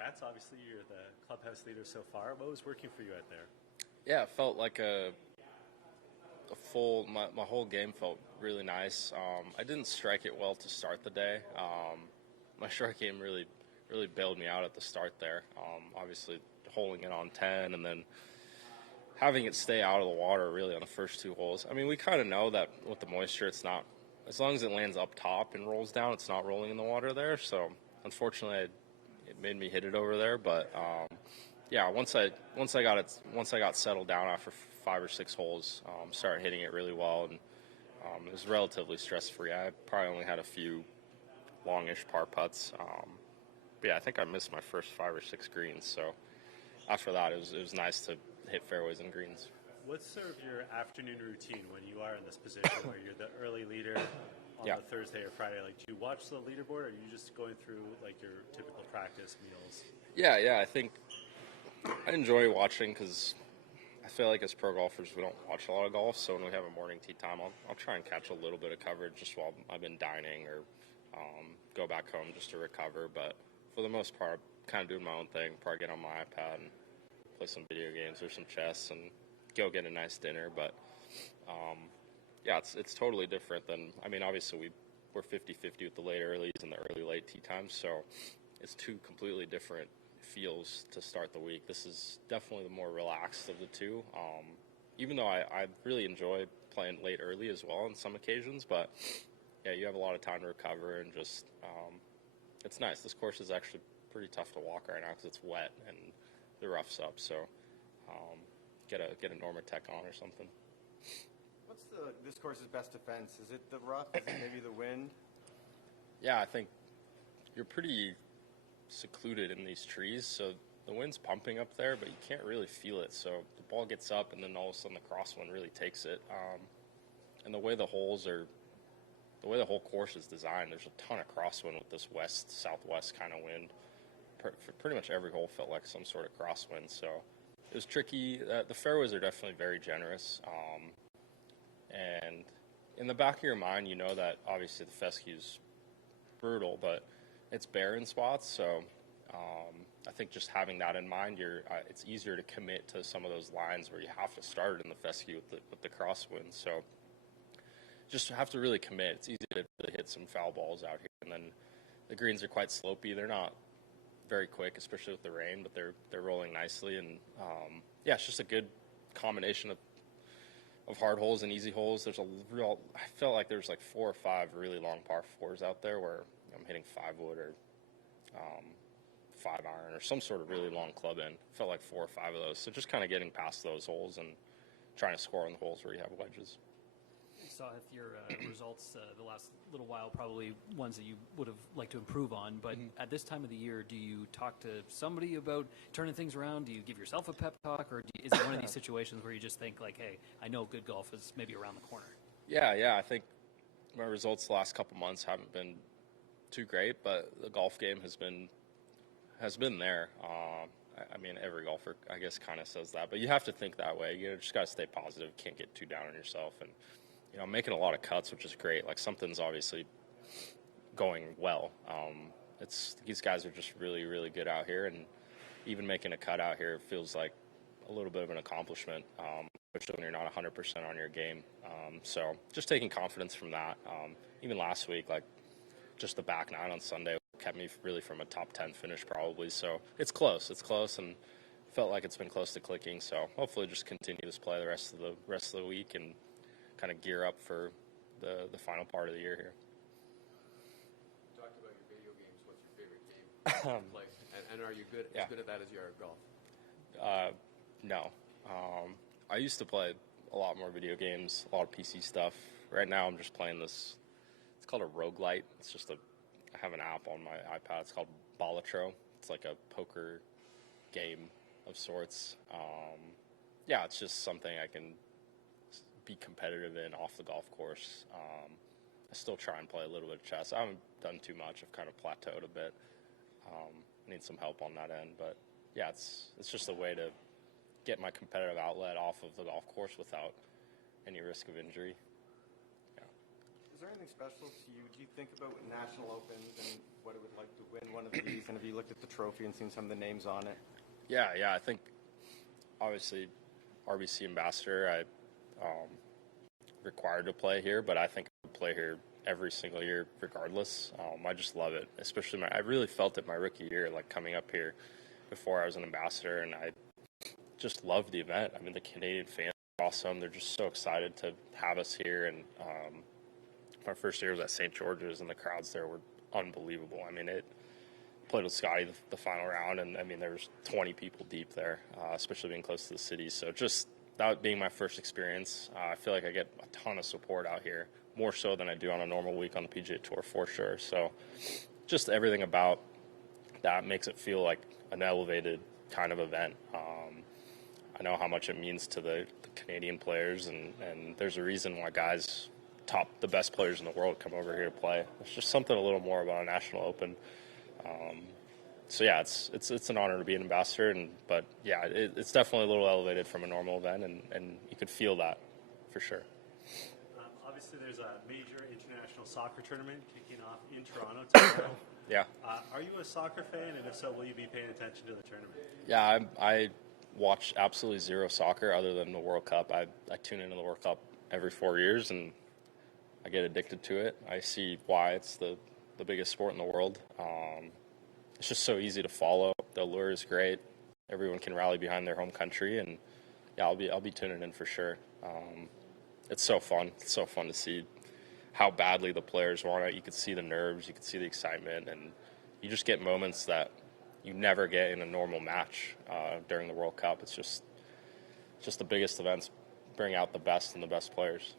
congrats. Obviously, you're the clubhouse leader so far. What was working for you out there? Yeah, it felt like a full. My whole game felt really nice. I didn't strike it well to start the day. My short game really bailed me out at the start there. Obviously, holding it on 10 and then having it stay out of the water really on the first 2 holes. I mean, we kind of know that with the moisture, it's not, as long as it lands up top and rolls down, it's not rolling in the water there. So unfortunately, it made me hit it over there. But yeah, once I got settled down after 5 or 6 holes, started hitting it really well, and it was relatively stress-free. I probably only had a few longish par putts. But yeah, I think I missed my first 5 or 6 greens. So after that, it was nice to hit fairways and greens. What's sort of your afternoon routine when you are in this position where you're the early leader on the Thursday or Friday? Like, do you watch the leaderboard, or are you just going through like your typical practice meals? Yeah. I think I enjoy watching because I feel like as pro golfers we don't watch a lot of golf. So when we have a morning tee time, I'll try and catch a little bit of coverage just while I've been dining or go back home just to recover. But for the most part, I'm kind of doing my own thing. Probably get on my iPad and play some video games or some chess and go get a nice dinner. But yeah, it's totally different than, I mean, obviously we're 50-50 with the late earlies and the early late tee times, so it's 2 completely different feels to start the week. This is definitely the more relaxed of the 2, even though I really enjoy playing late early as well on some occasions. But yeah, you have a lot of time to recover and just it's nice. This course is actually pretty tough to walk right now because it's wet and the rough's up, so get a Normatec on or something. What's this course's best defense? Is it the rough? Is it maybe the wind? Yeah, I think you're pretty secluded in these trees, so the wind's pumping up there, but you can't really feel it. So the ball gets up, and then all of a sudden the crosswind really takes it. And the way the whole course is designed, there's a ton of crosswind with this west-southwest kind of wind. Pretty much every hole felt like some sort of crosswind, so it was tricky. The fairways are definitely very generous, and in the back of your mind, you know that obviously the fescue's brutal, but it's bare in spots, so I think just having that in mind, it's easier to commit to some of those lines where you have to start in the fescue with the crosswind. So just have to really commit. It's easy to really hit some foul balls out here, and then the greens are quite slopey. They're not very quick, especially with the rain, but they're rolling nicely, and yeah, it's just a good combination of hard holes and easy holes. I felt like there's like 4 or 5 really long par 4s out there where I'm hitting 5-wood or 5-iron or some sort of really long club in. Felt like 4 or 5 of those. So just kind of getting past those holes and trying to score on the holes where you have wedges. Sahith, your results the last little while, probably ones that you would have liked to improve on, but at this time of the year, do you talk to somebody about turning things around? Do you give yourself a pep talk, or is it one of these situations where you just think like, hey, I know good golf is maybe around the corner? Yeah, I think my results the last couple months haven't been too great, but the golf game has been there. I mean, every golfer, I guess, kind of says that, but you have to think that way. You just got to stay positive, can't get too down on yourself, and I'm making a lot of cuts, which is great. Like, something's obviously going well. These guys are just really, really good out here, and even making a cut out here feels like a little bit of an accomplishment, especially when you're not 100% on your game. So just taking confidence from that. Even last week, like, just the back 9 on Sunday kept me really from a top 10 finish probably. So it's close, and felt like it's been close to clicking. So hopefully just continue this play the rest of the week and kind of gear up for the final part of the year here. You talked about your video games. What's your favorite game to play? And are you as good at that as you are at golf? No. I used to play a lot more video games, a lot of PC stuff. Right now I'm just playing this. It's called a roguelite. I have an app on my iPad. It's called Balatro. It's like a poker game of sorts. Yeah, it's just something I can be competitive in off the golf course. I still try and play a little bit of chess. I haven't done too much. I've kind of plateaued a bit. I need some help on that end, but yeah, it's just a way to get my competitive outlet off of the golf course without any risk of injury. Is there anything special to you? Do you think about national opens and what it would like to win one of these? And have you looked at the trophy and seen some of the names on it? Yeah. I think obviously RBC ambassador, required to play here, but I think I would play here every single year regardless. I just love it, especially I really felt it my rookie year, like coming up here before I was an ambassador, and I just love the event. I mean, the Canadian fans are awesome. They're just so excited to have us here, and my first year was at St. George's, and the crowds there were unbelievable. I mean, it played with Scotty the final round, and I mean, there was 20 people deep there, especially being close to the city. So just that being my first experience, I feel like I get a ton of support out here, more so than I do on a normal week on the PGA Tour for sure. So just everything about that makes it feel like an elevated kind of event. I know how much it means to the Canadian players, and there's a reason why guys, the best players in the world, come over here to play. It's just something a little more about a national open. So yeah, it's an honor to be an ambassador, but yeah, it's definitely a little elevated from a normal event, and you could feel that for sure. Obviously, there's a major international soccer tournament kicking off in Toronto tomorrow. Yeah. Are you a soccer fan, and if so, will you be paying attention to the tournament? Yeah, I watch absolutely zero soccer other than the World Cup. I tune into the World Cup every 4 years, and I get addicted to it. I see why it's the biggest sport in the world. It's just so easy to follow. The allure is great. Everyone can rally behind their home country, and yeah, I'll be tuning in for sure. It's so fun. It's so fun to see how badly the players want it. You could see the nerves, you could see the excitement, and you just get moments that you never get in a normal match during the World Cup. It's just the biggest events bring out the best and the best players.